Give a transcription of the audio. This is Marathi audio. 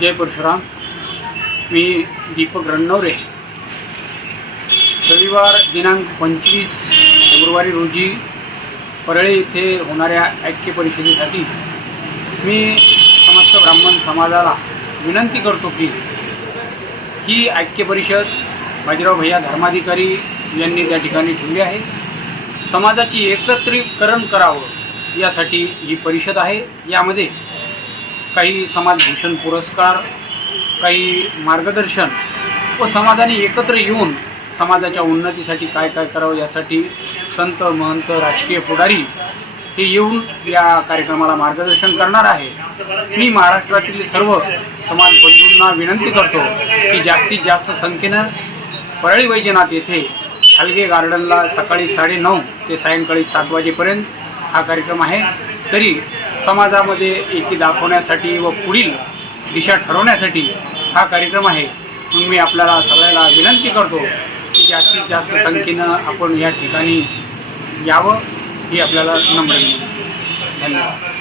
जय परशुराम. मी दीपक रणनवरे रविवार दिनांक पंचवीस फेब्रुवारी रोजी परळी येथे होणाऱ्या ऐक्य परिषदेसाठी मी समस्त ब्राह्मण समाजाला विनंती करतो की ही ऐक्य परिषद बाजीराव भैया धर्माधिकारी यांनी त्या ठिकाणी ठेवली आहे. समाजाची एकत्रीकरण करावं यासाठी ही परिषद आहे. यामध्ये काही समाजभूषण पुरस्कार काही मार्गदर्शन व समाजाने एकत्र येऊन समाजाच्या उन्नतीसाठी काय काय करावं यासाठी संत महंत राजकीय पुढारी हे येऊन या कार्यक्रमाला मार्गदर्शन करणार आहे. मी महाराष्ट्रातील सर्व समाज बंधूंना विनंती करतो की जास्तीत जास्त संख्येनं परळी वैजनाथ येथे हलगे गार्डनला सकाळी साडेनऊ ते सायंकाळी सात वाजेपर्यंत हा कार्यक्रम आहे. तरी समाजामध्ये एकी दाखवण्यासाठी व पुढील दिशा ठरवण्यासाठी हा कार्यक्रम आहे. म्हणून मी आपल्याला सगळ्याला विनंती करतो की जास्तीत जास्त संख्येनं आपण या ठिकाणी यावं ही आपल्याला नम्र धन्यवाद.